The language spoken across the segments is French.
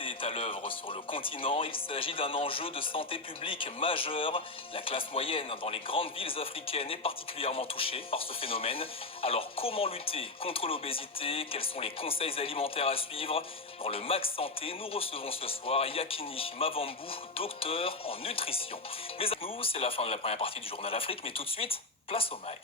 l'obésité est à l'œuvre sur le continent, il s'agit d'un enjeu de santé publique majeur. La classe moyenne dans les grandes villes africaines est particulièrement touchée par ce phénomène. Alors comment lutter contre l'obésité? Quels sont les conseils alimentaires à suivre? Dans le Mag Santé, nous recevons ce soir Yakini Mavambou, docteur en nutrition. Mais à nous, c'est la fin de la première partie du Journal Afrique, mais tout de suite, place au Mag.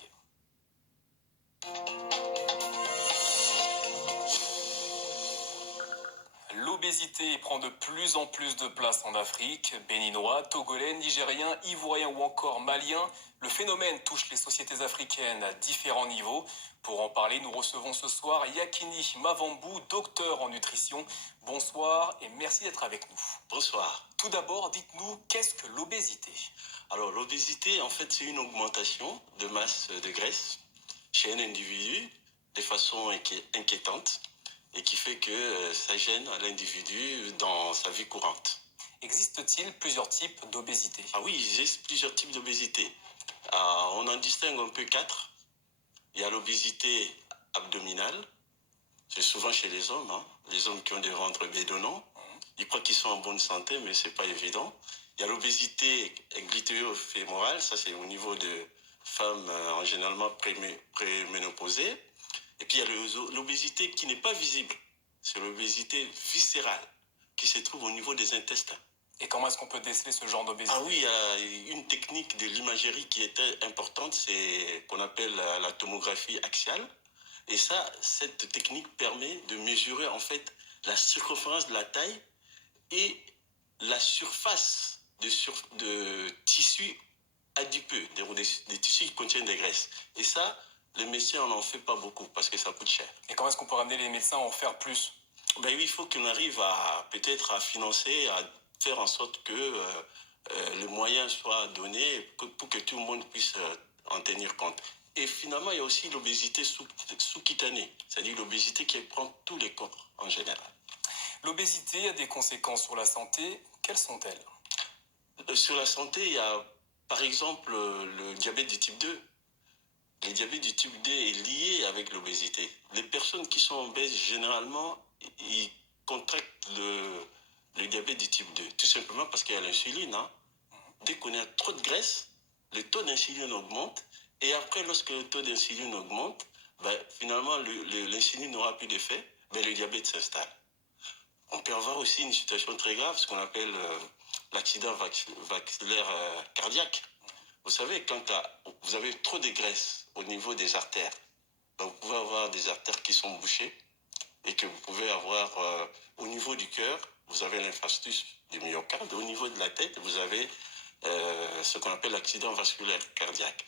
L'obésité prend de plus en plus de place en Afrique. Béninois, Togolais, Nigériens, Ivoiriens ou encore Maliens, le phénomène touche les sociétés africaines à différents niveaux. Pour en parler, nous recevons ce soir Yakini Mavambou, docteur en nutrition. Bonsoir et merci d'être avec nous. Bonsoir. Tout d'abord, dites-nous, qu'est-ce que l'obésité? Alors l'obésité, en fait, c'est une augmentation de masse de graisse chez un individu de façon inquiétante et qui fait que ça gêne l'individu dans sa vie courante. Existe-t-il plusieurs types d'obésité? Ah oui, il existe plusieurs types d'obésité. On en distingue un peu 4. Il y a l'obésité abdominale, c'est souvent chez les hommes, les hommes qui ont des ventres bédonnants. Ils croient qu'ils sont en bonne santé, mais c'est pas évident. Il y a l'obésité glutéo-fémorale, ça c'est au niveau de femmes en généralement préménopausées. Et puis il y a l'obésité qui n'est pas visible, c'est l'obésité viscérale qui se trouve au niveau des intestins. Et comment est-ce qu'on peut déceler ce genre d'obésité? Ah oui, il y a une technique de l'imagerie qui est importante, c'est qu'on appelle la tomographie axiale. Et ça, cette technique permet de mesurer en fait la circonférence de la taille et la surface de tissus adipeux, des tissus qui contiennent des graisses. Et ça, les médecins n'en font pas beaucoup parce que ça coûte cher. Et comment est-ce qu'on peut ramener les médecins à en faire plus? Ben oui, il faut qu'on arrive à peut-être à financer, à faire en sorte que les moyens soient donnés pour que tout le monde puisse en tenir compte. Et finalement, il y a aussi l'obésité sous-cutanée, c'est-à-dire l'obésité qui prend tous les corps en général. L'obésité a des conséquences sur la santé. Quelles sont-elles? Sur la santé, il y a par exemple le diabète du type 2. Le diabète du type 2 est lié avec l'obésité. Les personnes qui sont obèses, généralement, ils contractent le diabète du type 2. Tout simplement parce qu'il y a l'insuline. Dès qu'on a trop de graisse, le taux d'insuline augmente. Et après, lorsque le taux d'insuline augmente, finalement, l'insuline n'aura plus d'effet, le diabète s'installe. On peut avoir aussi une situation très grave, ce qu'on appelle l'accident vasculaire cardiaque. Vous savez, quand vous avez trop de graisse au niveau des artères, vous pouvez avoir des artères qui sont bouchées et que vous pouvez avoir au niveau du cœur, vous avez l'infarctus du myocarde. Au niveau de la tête, vous avez ce qu'on appelle l'accident vasculaire cardiaque.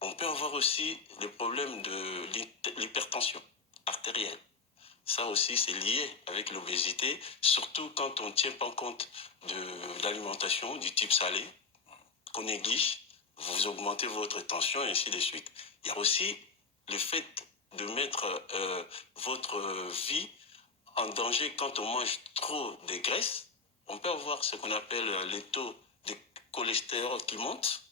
On peut avoir aussi le problème de l'hypertension artérielle. Ça aussi, c'est lié avec l'obésité, surtout quand on ne tient pas compte de l'alimentation du type salé, qu'on néglige, vous augmentez votre tension et ainsi de suite. Il y a aussi le fait de mettre votre vie en danger quand on mange trop de graisse. On peut avoir ce qu'on appelle les taux de cholestérol qui montent,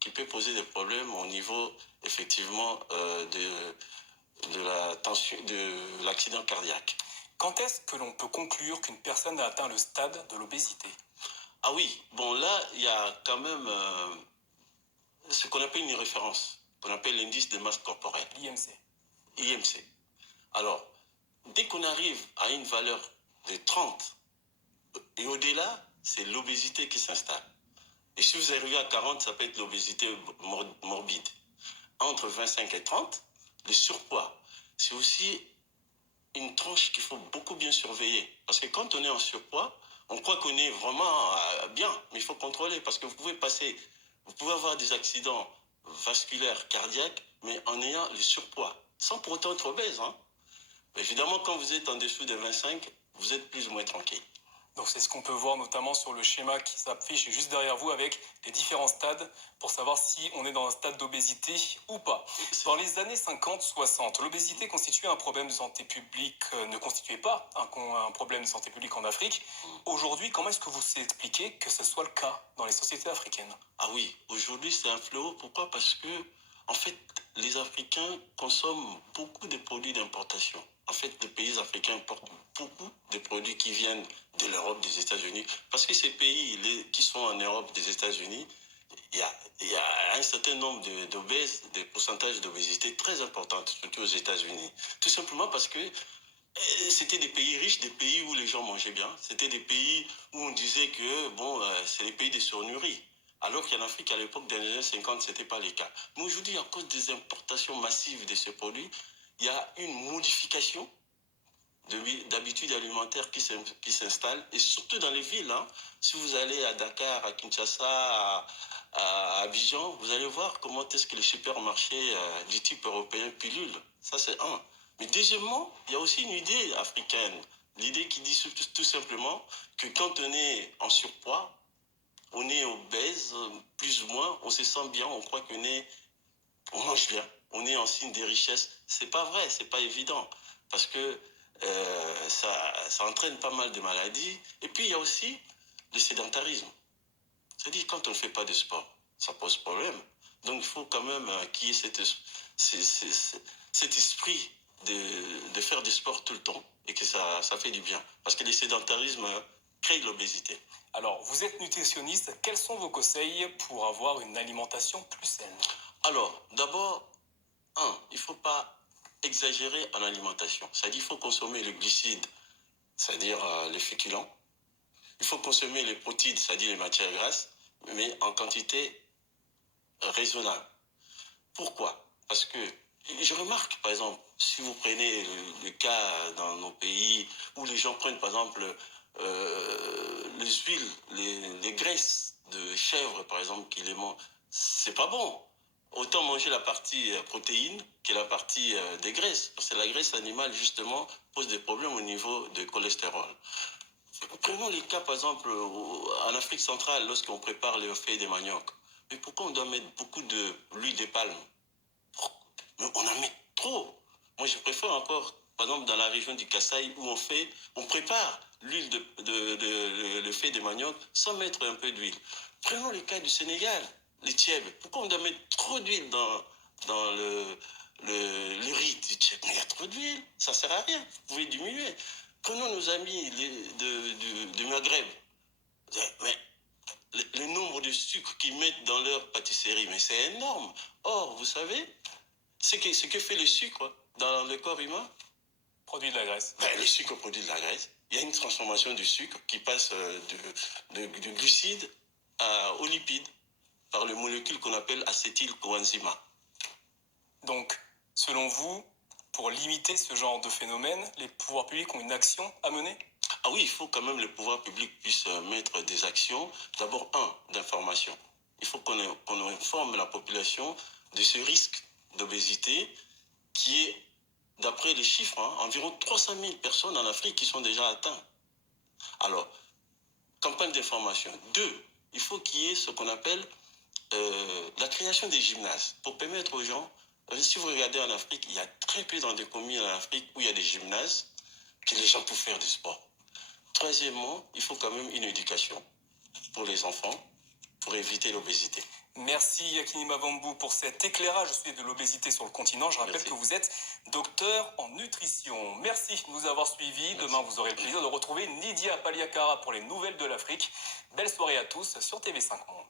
qui peut poser des problèmes au niveau effectivement de la tension, de l'accident cardiaque. Quand est-ce que l'on peut conclure qu'une personne a atteint le stade de l'obésité? Ah oui, bon là, il y a quand même ce qu'on appelle une référence, qu'on appelle l'indice de masse corporelle. L'IMC. IMC. Alors, dès qu'on arrive à une valeur de 30 et au-delà, c'est l'obésité qui s'installe. Et si vous arrivez à 40, ça peut être l'obésité morbide. Entre 25 et 30, le surpoids, c'est aussi une tranche qu'il faut beaucoup bien surveiller. Parce que quand on est en surpoids, on croit qu'on est vraiment bien, mais il faut contrôler parce que vous pouvez avoir des accidents vasculaires, cardiaques, mais en ayant le surpoids, sans pour autant être obèse. Mais évidemment, quand vous êtes en dessous de 25, vous êtes plus ou moins tranquille. Donc c'est ce qu'on peut voir notamment sur le schéma qui s'affiche juste derrière vous avec les différents stades pour savoir si on est dans un stade d'obésité ou pas. Dans les années 50-60, l'obésité constituait un problème de santé publique, ne constituait pas un problème de santé publique en Afrique. Aujourd'hui, comment est-ce que vous expliquez que ce soit le cas dans les sociétés africaines? Ah oui, aujourd'hui c'est un fléau. Pourquoi? Parce que En fait, les Africains consomment beaucoup de produits d'importation. En fait, les pays africains importent beaucoup de produits qui viennent de l'Europe, des États-Unis, parce que ces pays qui sont en Europe, des États-Unis, il y a un certain nombre d'obèses, des pourcentages d'obésité très importants, surtout aux États-Unis. Tout simplement parce que c'était des pays riches, des pays où les gens mangeaient bien. C'était des pays où on disait que, bon, c'est les pays des surnourris. Alors qu'en Afrique, à l'époque des années 50, ce n'était pas le cas. Mais aujourd'hui, à cause des importations massives de ces produits, il y a une modification d'habitudes alimentaires qui s'installent, et surtout dans les villes. Hein. Si vous allez à Dakar, à Kinshasa, à Abidjan, vous allez voir comment est-ce que les supermarchés du type européen pullulent. Ça, c'est un. Mais deuxièmement, il y a aussi une idée africaine. L'idée qui dit tout simplement que quand on est en surpoids, on est obèse, plus ou moins, on se sent bien, on croit on mange bien, on est en signe de richesse. C'est pas vrai, c'est pas évident. Parce que ça entraîne pas mal de maladies. Et puis il y a aussi le sédentarisme. C'est-à-dire quand on ne fait pas de sport, ça pose problème. Donc il faut quand même qu'il y ait cet esprit de faire du sport tout le temps et que ça fait du bien. Parce que le sédentarisme crée de l'obésité. Alors, vous êtes nutritionniste, quels sont vos conseils pour avoir une alimentation plus saine? Alors, d'abord, il ne faut pas exagérer en alimentation. C'est-à-dire qu'il faut consommer le glucide, c'est-à-dire les féculents. Il faut consommer les protéines, c'est-à-dire les matières grasses, mais en quantité raisonnable. Pourquoi? Parce que je remarque, par exemple, si vous prenez le cas dans nos pays où les gens prennent, par exemple, les huiles, les graisses de chèvre, par exemple, qui les mangent, c'est pas bon. Autant manger la partie protéine que la partie des graisses. Parce que la graisse animale, justement, pose des problèmes au niveau de cholestérol. Prenons les cas, par exemple, en Afrique centrale, lorsqu'on prépare les feuilles de manioc. Mais pourquoi on doit mettre beaucoup d'huile de palme? Mais on en met trop. Moi, je préfère encore, par exemple, dans la région du Kasaï, où on prépare l'huile le fait de manioc sans mettre un peu d'huile. Prenons le cas du Sénégal, les tièbes. Pourquoi on doit mettre trop d'huile dans le riz du tièbe? Mais il y a trop d'huile, ça ne sert à rien. Vous pouvez diminuer. Prenons nos amis de Maghreb. Mais le nombre de sucre qu'ils mettent dans leur pâtisserie, mais c'est énorme. Or, vous savez, ce que fait le sucre dans le corps humain, produit de la graisse. Ben, le sucre produit de la graisse. Il y a une transformation du sucre qui passe de glucides aux lipides par le molécule qu'on appelle acétylcoenzyme. Donc, selon vous, pour limiter ce genre de phénomène, les pouvoirs publics ont une action à mener? Ah oui, il faut quand même que les pouvoirs publics puissent mettre des actions. D'abord, d'information. Il faut qu'on informe la population de ce risque d'obésité qui est, d'après les chiffres, environ 300 000 personnes en Afrique qui sont déjà atteintes. Alors, campagne d'information. 2, il faut qu'il y ait ce qu'on appelle la création des gymnases pour permettre aux gens, si vous regardez en Afrique, il y a très peu dans des communes en Afrique où il y a des gymnases que les gens peuvent faire du sport. Troisièmement, il faut quand même une éducation pour les enfants pour éviter l'obésité. Merci Yakini Mavambu pour cet éclairage au sujet de l'obésité sur le continent. Je rappelle que vous êtes docteur en nutrition. Merci de nous avoir suivis. Demain, vous aurez le plaisir de retrouver Nidia Paliakara pour les nouvelles de l'Afrique. Belle soirée à tous sur TV5 Monde.